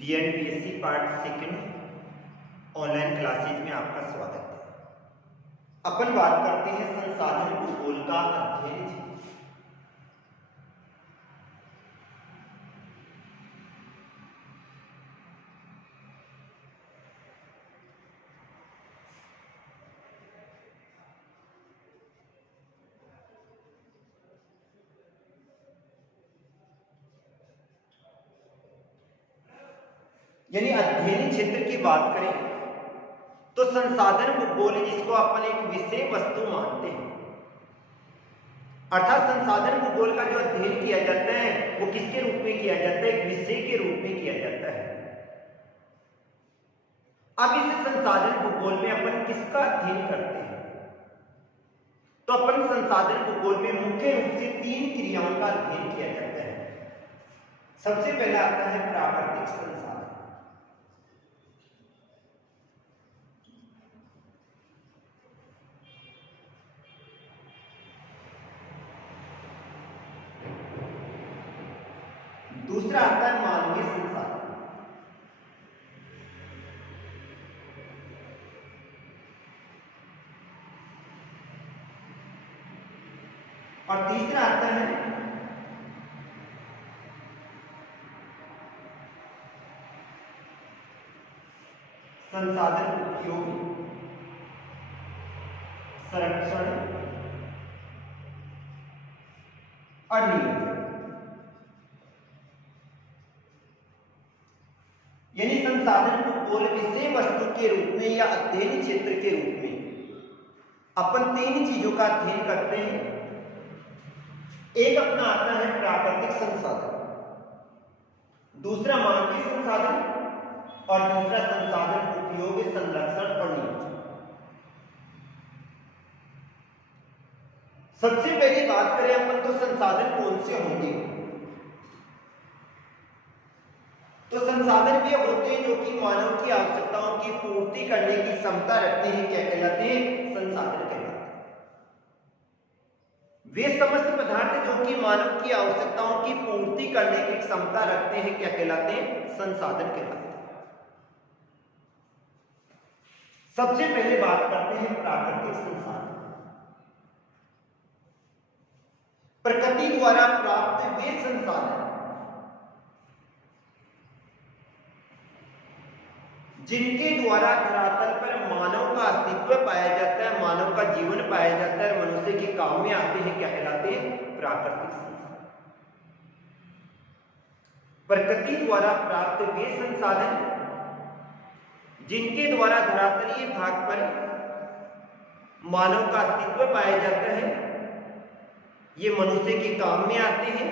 BSc part second online classes में आपका स्वागत है। अपन बात करते हैं संसाधन भूगोल का अध्ययन। यानी अध्ययन क्षेत्र की बात करें तो संसाधन भूगोल जिसको अपन एक विषय वस्तु मानते हैं, अर्थात संसाधन भूगोल का जो अध्ययन किया जाता है वो किसके रूप में किया जाता है? एक विषय के रूप में किया जाता है। अब इस संसाधन भूगोल में अपन किसका अध्ययन करते हैं? तो अपन संसाधन भूगोल में मुख्य रूप से 3 क्रियाओं का अध्ययन किया जाता है। सबसे पहला आता है प्राकृतिक संसाधन। दूसरा आता है मानवीय संसाधन। और तीसरा आता है संसाधन उपयोग, संरक्षण और नियोजन। यानी संसाधन भूगोल विषय वस्तु के रूप में या अध्ययन क्षेत्र के रूप में अपन 3 चीजों का अध्ययन करते हैं। एक अपना आता है प्राकृतिक संसाधन, दूसरा मानवीय संसाधन और तीसरा संसाधन उपयोग, संरक्षण और नियोजन। सबसे पहले बात करें अपन तो संसाधन कौन से होंगे? तो संसाधन वे होते हैं जो कि मानव की आवश्यकताओं की पूर्ति करने की क्षमता रखते हैं। क्या कहलाते हैं? संसाधन कहलाते हैं। वे समस्त पदार्थ जो कि मानव की आवश्यकताओं की पूर्ति करने की क्षमता रखते हैं क्या कहलाते हैं? संसाधन कहलाते हैं। सबसे पहले बात करते हैं प्राकृतिक संसाधन। प्रकृति द्वारा प्राप्त वे संसाधन जिनके द्वारा धरातल पर मानव का अस्तित्व पाया जाता है, मानव का जीवन पाया जाता है, मनुष्य के काम में आते हैं, क्या कहलाते हैं? प्राकृतिक संसाधन। प्रकृति द्वारा प्राप्त वे संसाधन जिनके द्वारा धरातलीय भाग पर मानव का अस्तित्व पाया जाता है, ये मनुष्य के काम में आते हैं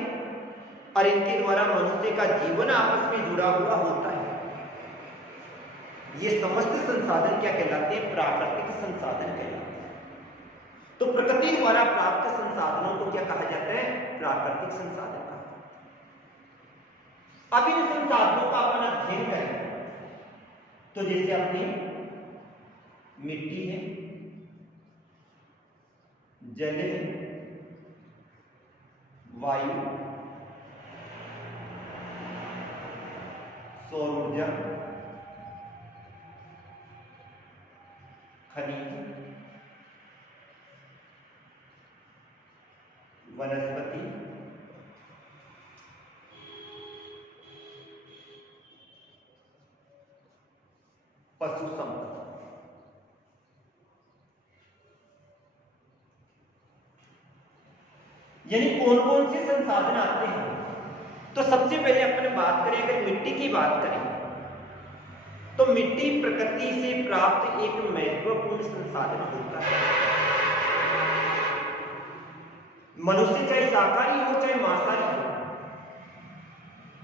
और इनके द्वारा मनुष्य का जीवन आपस में जुड़ा हुआ होता है। ये समस्त संसाधन क्या कहलाते हैं? प्राकृतिक संसाधन कहलाते हैं। तो प्रकृति द्वारा प्राप्त संसाधनों को क्या कहा जाता है? प्राकृतिक संसाधन कहा जाता है। अब इन संसाधनों का अपन अध्ययन करें तो जैसे अपनी मिट्टी है, जल है, वायु, सौर ऊर्जा, खनिज, वनस्पति, पशु संपदा। यानी कौन कौन से संसाधन आते हैं? तो सबसे पहले अपन बात करें, अगर मिट्टी की बात करें तो मिट्टी प्रकृति से प्राप्त एक महत्वपूर्ण संसाधन होता है। मनुष्य चाहे शाकाहारी हो चाहे मांसाहारी हो,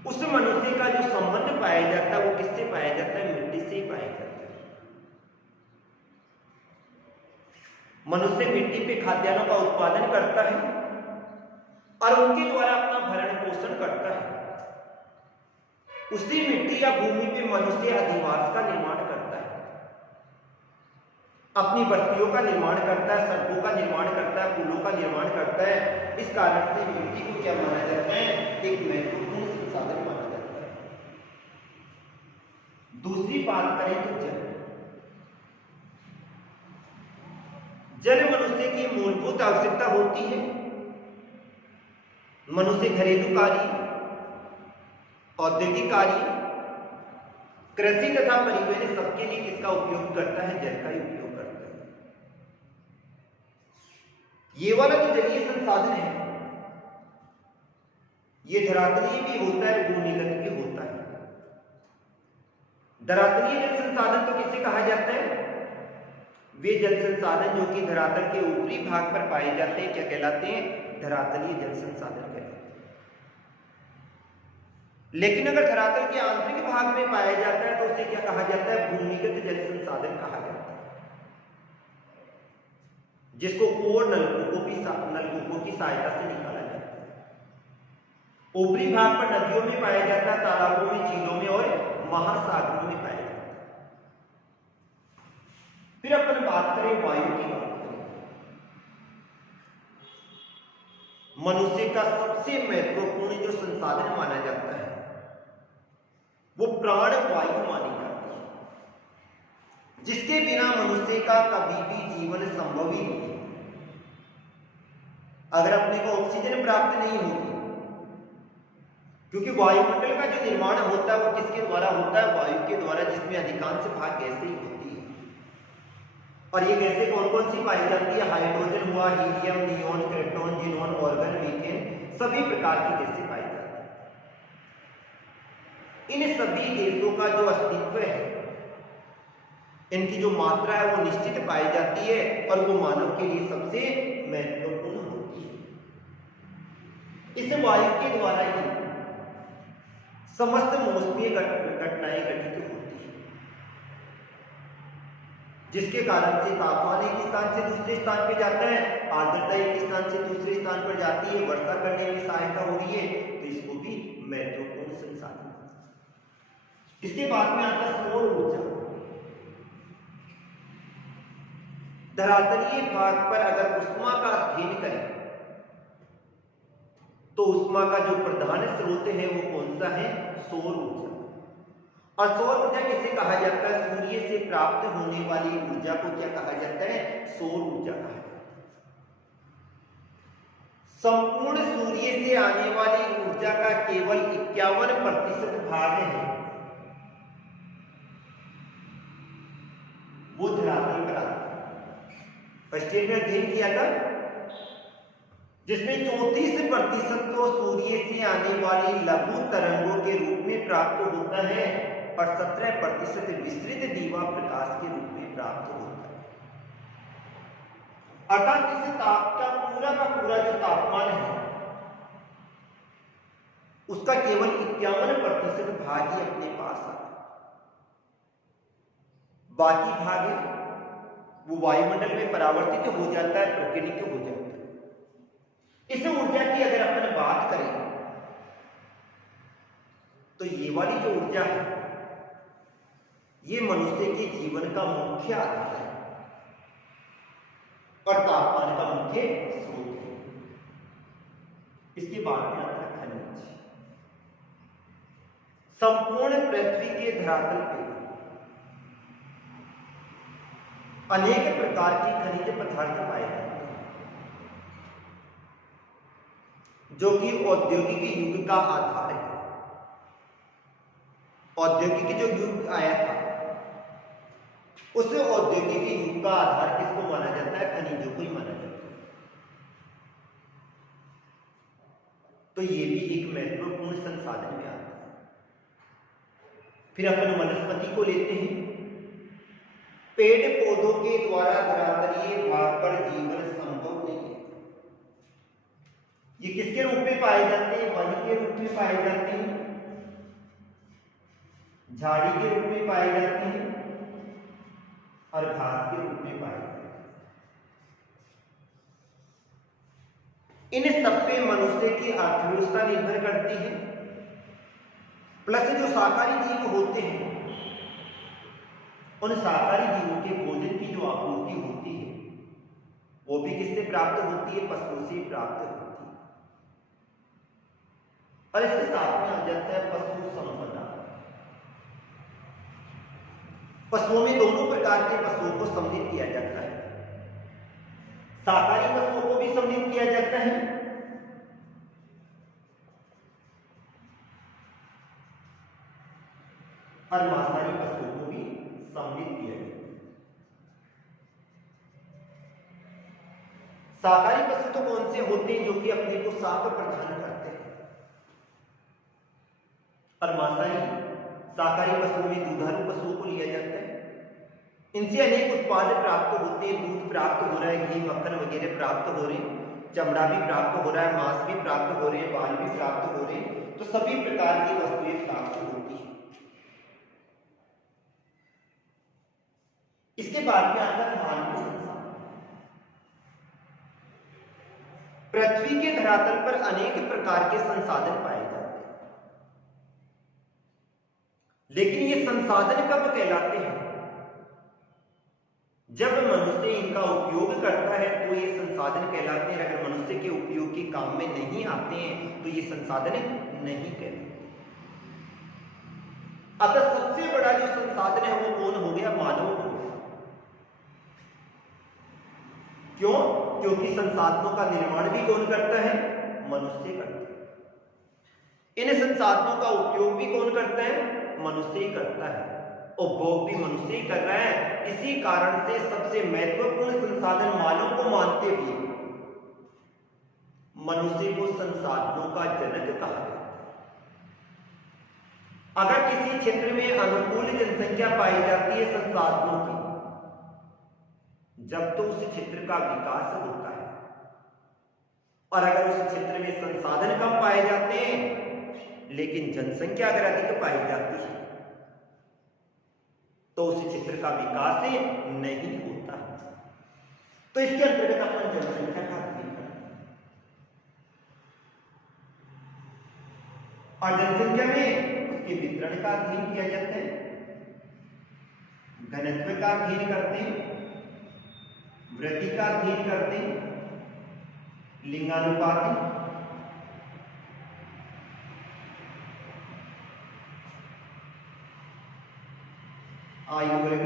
उस मनुष्य का जो संबंध पाया जाता है वो किससे पाया जाता है? मिट्टी से ही पाया जाता है। मनुष्य मिट्टी पे खाद्यान्नों का उत्पादन करता है और उनके द्वारा अपना भरण पोषण करता है। उसी मिट्टी या भूमि पे मनुष्य अधिवास का निर्माण करता है, अपनी बस्तियों का निर्माण करता है, सड़कों का निर्माण करता है, पुलों का निर्माण करता है। इस कारण से मिट्टी को क्या माना जाता है? एक महत्वपूर्ण संसाधन माना जाता है। दूसरी बात करें तो जल। जल मनुष्य की मूलभूत आवश्यकता होती है। मनुष्य घरेलू कार्य, औद्योगिक कार्य, कृषि तथा परिवहन सबके लिए किसका उपयोग करता है? जल का ही उपयोग करता है। ये वाला जो जलीय संसाधन है ये धरातलीय भी होता है, भूमिगत भी होता है। धरातलीय जल संसाधन तो किसे कहा जाता है? वे जल संसाधन जो कि धरातल के ऊपरी भाग पर पाए जाते हैं, क्या कहलाते हैं? धरातलीय जल संसाधन कहलाते हैं। लेकिन अगर धरातल के आंतरिक भाग में पाया जाता है तो उसे क्या कहा जाता है? भूमिगत जल संसाधन कहा जाता है, जिसको कुओं नलकूपों की सहायता से निकाला जाता है। ऊपरी भाग पर नदियों में पाया जाता है, तालाबों में, झीलों में और महासागरों में पाया जाता है। फिर अपन बात करें वायु की बात करें। मनुष्य का सबसे महत्वपूर्ण जो संसाधन माना जाता है वो प्राण वायु मानी जाती है, जिसके बिना मनुष्य का कभी भी जीवन संभव ही नहीं है। अगर अपने को ऑक्सीजन प्राप्त नहीं होगी, क्योंकि वायुमंडल का जो निर्माण होता है वो किसके द्वारा होता है? वायु के द्वारा, जिसमें अधिकांश भाग गैसें ही होती है। और ये गैसें कौन कौन सी पाई जाती है? हाइड्रोजन हुआ, helium, neon, krypton, xenon, organ, methane, सभी प्रकार की गैसें पाई जाती है। इन सभी गैसों का जो अस्तित्व है, इनकी जो मात्रा है वो निश्चित पाई जाती है और वो मानव के लिए सबसे महत्वपूर्ण होती है। इस वायु के द्वारा ही समस्त मौसमी घटनाएं घटित होती है, जिसके कारण से तापमान एक स्थान से दूसरे स्थान पर जाता है, आर्द्रता एक स्थान से दूसरे स्थान पर जाती है, वर्षा करने में सहायता हो रही है, तो इसको भी महत्वपूर्ण संसाधन। इसके बाद में आता है सौर ऊर्जा। धरातलीय भाग पर अगर उष्मा का अध्ययन करें तो उष्मा का जो प्रधान स्रोत है वो कौन सा है? सौर ऊर्जा। और सौर ऊर्जा किसे कहा जाता है? सूर्य से प्राप्त होने वाली ऊर्जा को क्या कहा जाता है? सौर ऊर्जा कहा जाता है। संपूर्ण सूर्य से आने वाली ऊर्जा का केवल 51% भाग है वो धरातल पर आता है। फर्स्ट ईयर में अध्ययन किया था, जिसमें 34% तो सूर्य से आने वाली लघु तरंगों के रूप में प्राप्त होता है और 17% विस्तृत दीवा प्रकाश के रूप में प्राप्त होता है। अर्थात इस ताप का पूरा जो तापमान है उसका केवल 51% भाग ही अपने पास आता है। बाकी भाग है वो वायुमंडल में परावर्तित हो जाता है, प्रकीर्णित हो जाता है। इस ऊर्जा की अगर अपन बात करें तो ये वाली जो ऊर्जा है ये मनुष्य के जीवन का मुख्य आधार है और तापमान का मुख्य स्रोत है। इसके बाद में आता है खनिज। संपूर्ण पृथ्वी के धरातल पे अनेक प्रकार की खनिज पदार्थ पाए जाते हैं, जो कि औद्योगिक युग का आधार है। औद्योगिक जो युग आया था उस औद्योगिक युग का आधार किसको माना जाता है? खनिजों को ही माना जाता है। तो ये भी एक महत्वपूर्ण संसाधन में आता है। फिर अपन वनस्पति को लेते हैं। पेड़ पौधों के द्वारा धरातलीय भाग पर जीवन संभव नहीं है। ये किसके रूप में पाए जाते हैं? वन के रूप में पाए जाते हैं, झाड़ी के रूप में पाए जाते हैं और घास के रूप में पाए जाते हैं। इन सब पे मनुष्य की अर्थव्यवस्था निर्भर करती है। प्लस जो शाकाहारी जीव होते हैं उन शाकाहारी जीवों के भोजन की जो आपूर्ति होती है वो भी किससे प्राप्त होती है? पशुओं से प्राप्त होती है। और इसके साथ में आ जाता है पशु संपदा। पशुओं में दोनों प्रकार के पशुओं को सम्मिलित किया जाता है। शाकाहारी पशुओं को भी सम्मिलित किया जाता है और मांसाहारी पशुओं को भी सम्मिलित किया जाता है। शाकाहारी पशु तो कौन से होते हैं, जो कि अपने को शाक प्रदान करते हैं, और मांसाहारी शाकाहारी पशुओं में दूधारू पशुओं को लिया जाता है। इनसे अनेक उत्पाद प्राप्त होते हैं, दूध प्राप्त हो रहा है, घी मक्खन वगैरह प्राप्त हो रहे हैं, चमड़ा भी प्राप्त हो रहा है, मांस भी प्राप्त हो रहे हैं, बाल भी प्राप्त हो रहे हैं, तो सभी प्रकार की वस्तुएं प्राप्त होती है। इसके बाद में आता है मानवीय संसाधन। पृथ्वी के धरातल पर अनेक प्रकार के संसाधन पाए जाते हैं, लेकिन ये संसाधन कब कहलाते हैं? जब मनुष्य इनका उपयोग करता है तो ये संसाधन कहलाते हैं। अगर मनुष्य के उपयोग के काम में नहीं आते हैं तो ये संसाधन नहीं कहलाते। अतः सबसे बड़ा जो संसाधन है वो कौन हो गया? मानव हो गया। क्यों? क्योंकि संसाधनों का निर्माण भी कौन करता है? मनुष्य करता है। इन संसाधनों का उपयोग भी कौन करता है? मनुष्य ही करता है। उपभोग भी मनुष्य ही कर रहा है। इसी कारण से सबसे महत्वपूर्ण संसाधन मानव को मानते हुए मनुष्य को संसाधनों का जनक कहा गया। अगर किसी क्षेत्र में अनुकूल जनसंख्या पाई जाती है संसाधनों की, जब तो उस क्षेत्र का विकास होता है, और अगर उस क्षेत्र में संसाधन कम पाए जाते हैं लेकिन जनसंख्या अगर अधिक पाई जाती है तो उस क्षेत्र का विकास नहीं होता। तो इसके अंतर्गत अपन जनसंख्या का अध्ययन करते हैं, और जनसंख्या में उसके वितरण का अध्ययन किया जाता है, घनत्व का अध्ययन करते हैं, वृद्धि का अध्ययन करते हैं, लिंगानुपात, आयु वर्ग,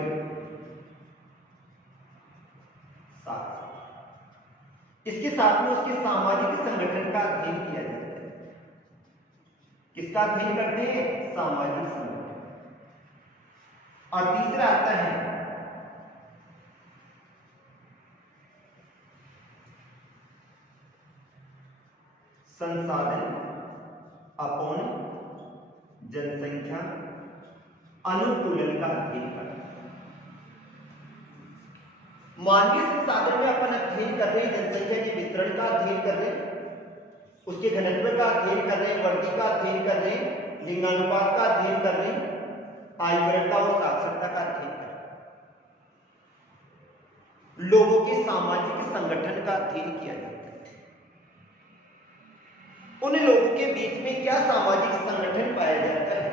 इसके साथ में उसके सामाजिक संगठन का अध्ययन किया जाता है। किसका अध्ययन करते हैं? सामाजिक संगठन। और तीसरा आता है संसाधन अपॉन जनसंख्या अनुकूलन का अध्ययन करना। मानवीय संसाधन में अपन अध्ययन कर रहे हैं, जनसंख्या के वितरण का अध्ययन कर रहे हैं, उसके घनत्व का अध्ययन कर रहे हैं, वृद्धि का अध्ययन कर रहे हैं, लिंगानुपात का अध्ययन कर रहे हैं, आयु वर्ग और साक्षरता का अध्ययन कर रहे हैं। लोगों के सामाजिक संगठन का अध्ययन किया जाता है। उन लोगों के बीच में क्या सामाजिक संगठन पाया जाता है,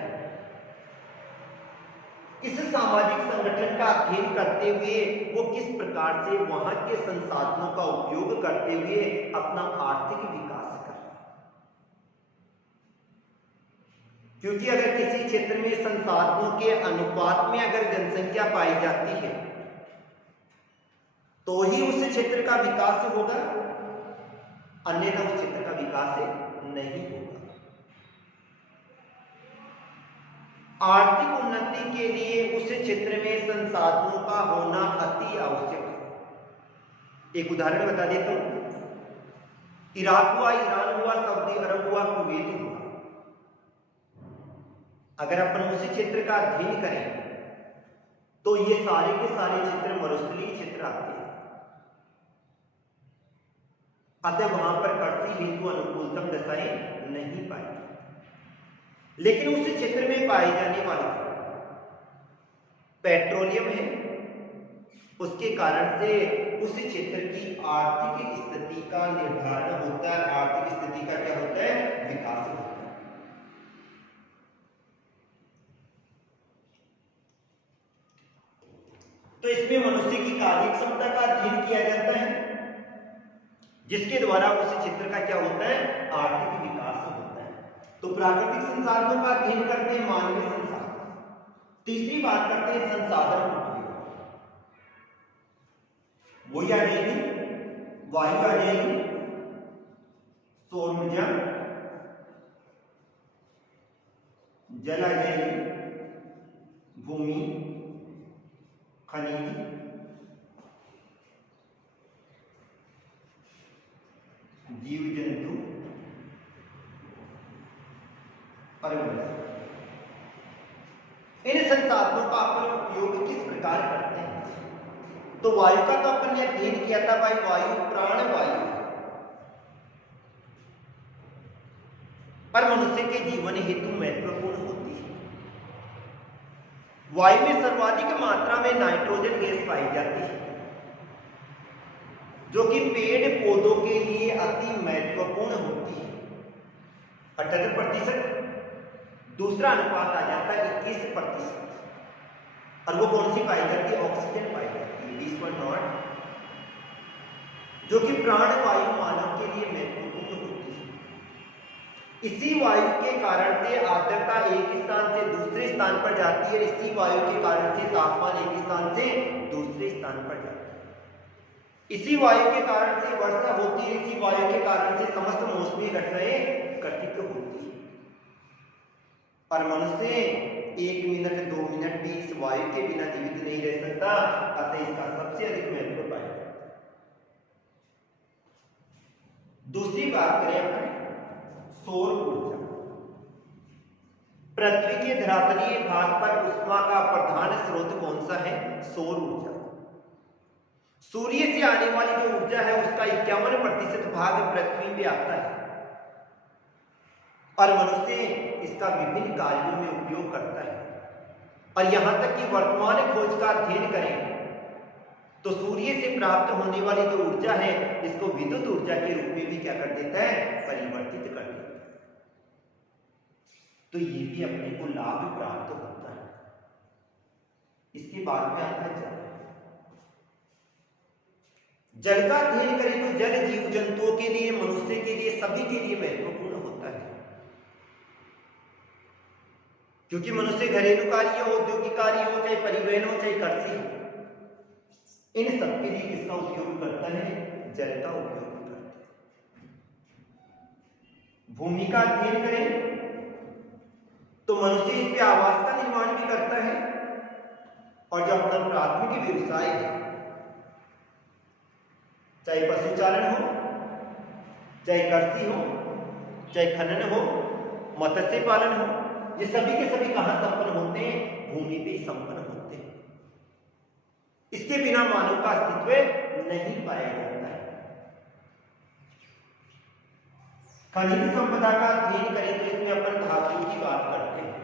इस सामाजिक संगठन का अध्ययन करते हुए वो किस प्रकार से वहां के संसाधनों का उपयोग करते हुए अपना आर्थिक विकास कर रहे हैं। क्योंकि अगर किसी क्षेत्र में संसाधनों के अनुपात में अगर जनसंख्या पाई जाती है तो ही उस क्षेत्र का विकास होगा, अन्यथा उस क्षेत्र का विकास नहीं होगा। आर्थिक उन्नति के लिए उस क्षेत्र में संसाधनों का होना अति आवश्यक है। एक उदाहरण बता देता हूं। इराक हुआ, ईरान हुआ, सऊदी अरब हुआ, कुवैत हुआ। अगर अपन उस क्षेत्र का अध्ययन करें तो ये सारे के सारे क्षेत्र मरुस्थलीय क्षेत्र आते हैं। अतः वहां पर कृषि हेतु अनुकूलतम दशाएं नहीं पाई। लेकिन उस क्षेत्र में पाए जाने वाला पेट्रोलियम है, उसके कारण से उस क्षेत्र की आर्थिक स्थिति का निर्धारण होता है। आर्थिक स्थिति का क्या होता है? विकास होता है। तो इसमें मनुष्य की कार्य क्षमता का अध्ययन किया जाता है, जिसके द्वारा उस क्षेत्र का क्या होता है? आर्थिक विकास होता है। तो प्राकृतिक संसाधनों का अध्ययन करते हैं, मानवीय संसाधन, तीसरी बात करते हैं संसाधन उपयोग। वही आ जाएगी, वायु आ जाएगी, सौर ऊर्जा, जल आ जाएगी, भूमि, खनिज, जीव जंतु और वनस्पति। इन संसाधनों का अपन उपयोग किस प्रकार करते हैं? तो वायु का तो अपन ने अध्ययन किया था भाई, वायु प्राण वायु पर मनुष्य के जीवन हेतु महत्वपूर्ण होती है। वायु में सर्वाधिक मात्रा में नाइट्रोजन गैस पाई जाती है, जो कि पेड़ पौधों के लिए अति महत्वपूर्ण होती है, 78%। दूसरा अनुपात आ जाता है 21%, और वो कौन सी पाई जाती है? ऑक्सीजन पाई जाती है 20.9, जो कि प्राण वायु मानव के लिए महत्वपूर्ण होती है। इसी वायु के कारण से आर्द्रता एक स्थान से दूसरे स्थान पर जाती है, इसी वायु के कारण से तापमान एक स्थान से दूसरे स्थान पर जाता है। इसी वायु के कारण से वर्षा होती है, इसी वायु के कारण से समस्त मौसमी घटनाएं घटित होती है। और मनुष्य 1 मिनट 2 मिनट भी इस वायु के बिना जीवित नहीं रह सकता, अतः इसका सबसे अधिक महत्व पाया जाता है। दूसरी बात करें अपने सौर ऊर्जा। पृथ्वी के धरातलीय भाग पर उष्मा का प्रधान स्रोत कौन सा है? सौर ऊर्जा। सूर्य से आने वाली जो ऊर्जा है उसका 51% भाग पृथ्वी में आता है, और मनुष्य इसका विभिन्न कार्यों में उपयोग करता है। और यहां तक कि वर्तमान खोज का अध्ययन करें तो सूर्य से प्राप्त होने वाली जो ऊर्जा है इसको विद्युत ऊर्जा के रूप में भी क्या कर देता है? परिवर्तित कर देता है। तो ये भी अपने को लाभ प्राप्त होता है। इसके बाद में आता है जल। जल का अध्ययन करें तो जल जीव जंतुओं के लिए, मनुष्य के लिए, सभी के लिए महत्वपूर्ण होता है, क्योंकि मनुष्य घरेलू कार्य हो, औद्योगिक कार्य हो, चाहे परिवहन हो, चाहे कृषि हो, इन सब के लिए किसका उपयोग करता है? जल का उपयोग करता है। भूमि का अध्ययन करें तो मनुष्य इस पे आवास का निर्माण भी करता है, और जो अपना प्राथमिक व्यवसाय है, चाहे पशुचारण हो, चाहे कृषि हो, चाहे खनन हो, मत्स्य पालन हो, ये सभी के सभी कहां संपन्न होते हैं? भूमि पे संपन्न होते हैं। इसके बिना मानव का अस्तित्व नहीं पाया जाता है। खनिज संपदा का अध्ययन करें तो इसमें अपन धातुओं की बात करते हैं,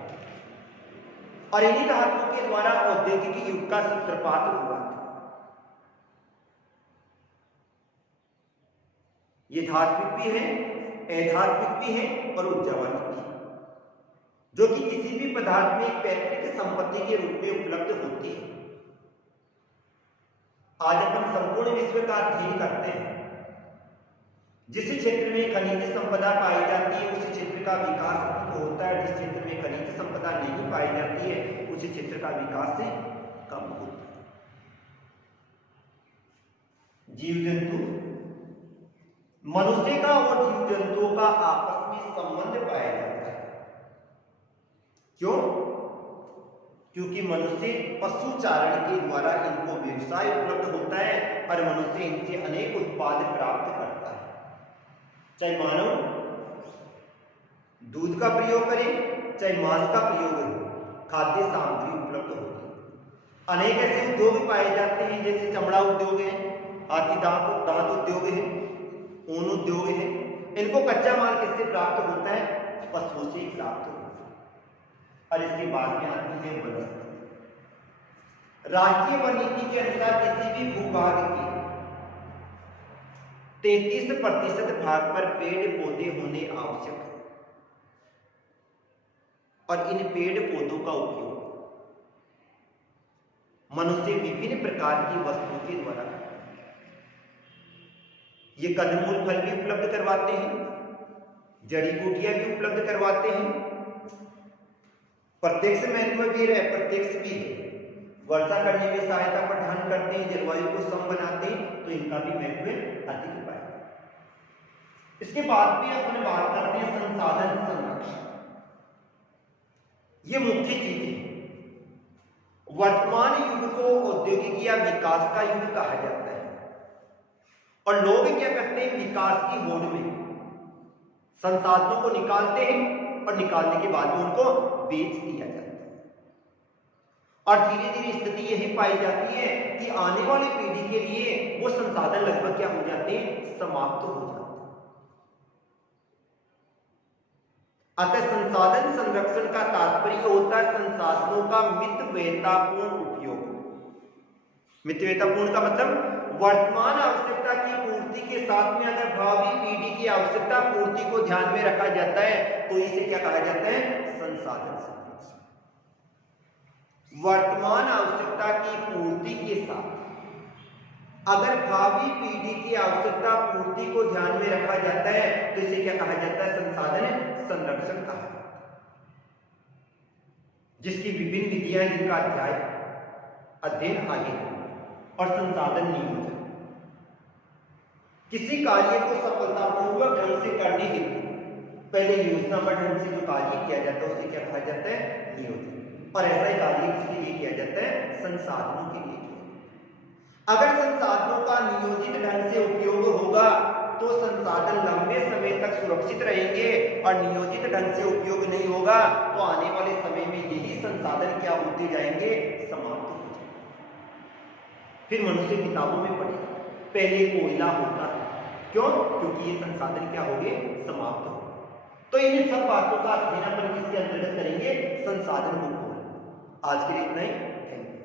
और इन्हीं धातुओं के द्वारा औद्योगिक युग का सूत्रपात हुआ। ये धात्विक भी है, अधात्विक भी है और ऊर्जावान भी है, जो कि किसी भी पदार्थ में एक पैतृक संपत्ति के रूप में उपलब्ध होती है। आज अपन संपूर्ण विश्व का अध्ययन करते हैं। जिस क्षेत्र में खनिज संपदा पाई जाती है उस क्षेत्र का विकास अधिक होता है, जिस क्षेत्र में खनिज संपदा नहीं पाई जाती है उस क्षेत्र का विकास से कम होता है। जीव जंतु, मनुष्य का और जीव जंतुओं का आपस में संबंध पाया जाता है। क्यों? क्योंकि मनुष्य पशुचारण के द्वारा इनको व्यवसाय उपलब्ध होता है, और मनुष्य इनसे अनेक उत्पाद प्राप्त करता है। चाहे मानव दूध का प्रयोग करे, चाहे मांस का प्रयोग करे, खाद्य सामग्री उपलब्ध होती है। अनेक ऐसे उद्योग पाए जाते हैं, जैसे चमड़ा उद्योग है, हाथी दांत उद्योग है, ऊन उद्योग है। इनको कच्चा माल किससे प्राप्त होता है? पशुओं से प्राप्त होता है। और इसके बाद में आती है वनस्पति। राष्ट्रीय वन नीति के अनुसार किसी भी भूभाग के 33% भाग पर पेड़ पौधे होने आवश्यक है, और इन पेड़ पौधों का उपयोग मनुष्य विभिन्न प्रकार की वस्तुओं के द्वारा करता है। ये कंदमूल फल भी उपलब्ध करवाते हैं, जड़ी बूटियां भी उपलब्ध करवाते हैं, प्रत्यक्ष महत्व भी है, अप्रत्यक्ष भी है। वर्षा करने में सहायता प्रदान करते हैं, जलवायु को सम बनाते हैं, तो इनका भी महत्व अधिक है। इसके बाद भी अपन बात करते हैं संसाधन संरक्षण। ये मुख्य चीज है। वर्तमान युग को औद्योगिक या विकास का युग कहा जाता है, और लोग क्या करते हैं, विकास की होड़ में संसाधनों को निकालते हैं और निकालने के बाद में उनको बेच दिया जाता है। और धीरे धीरे स्थिति यही पाई जाती है कि आने वाली पीढ़ी के लिए वो संसाधन लगभग क्या हो जाते हैं, समाप्त हो जाते हैं। अतः संसाधन संरक्षण का तात्पर्य होता है संसाधनों का मितव्ययतापूर्ण उपयोग। मितव्ययतापूर्ण का मतलब वर्तमान आवश्यकता की पूर्ति के साथ में अगर भावी पीढ़ी की आवश्यकता पूर्ति को ध्यान में रखा जाता है तो इसे क्या कहा जाता है, संसाधन संरक्षण। वर्तमान आवश्यकता की पूर्ति के साथ अगर भावी पीढ़ी की आवश्यकता पूर्ति को ध्यान में रखा जाता है तो इसे क्या कहा जाता है, संसाधन संरक्षण कहा जाता है। जिसकी विभिन्न विधियां, जिनका अध्ययन आगे और संसाधन नियोजन। किसी कार्य को सफलतापूर्वक ढंग से करने हेतु पहले योजनाबद्ध ढंग से जो कार्य किया जाता है उसे क्या कहा जाता है, नियोजन। और ऐसा ही कार्य किसके लिए किया जाता है, संसाधनों के लिए। अगर संसाधनों का नियोजित ढंग से उपयोग होगा तो संसाधन लंबे समय तक सुरक्षित रहेंगे, और नियोजित ढंग से उपयोग नहीं होगा तो आने वाले समय में यही संसाधन क्या होते जाएंगे, समाप्त हो जाएंगे। फिर मनुष्य किताबों में पढ़े पहले कोयला होता है, क्यों, क्योंकि ये संसाधन क्या हो गए, समाप्त हो। तो इन सब बातों का अध्ययन अपन किसके अंतर्गत करेंगे, संसाधन को। आज के लिए इतना ही, थैंक यू।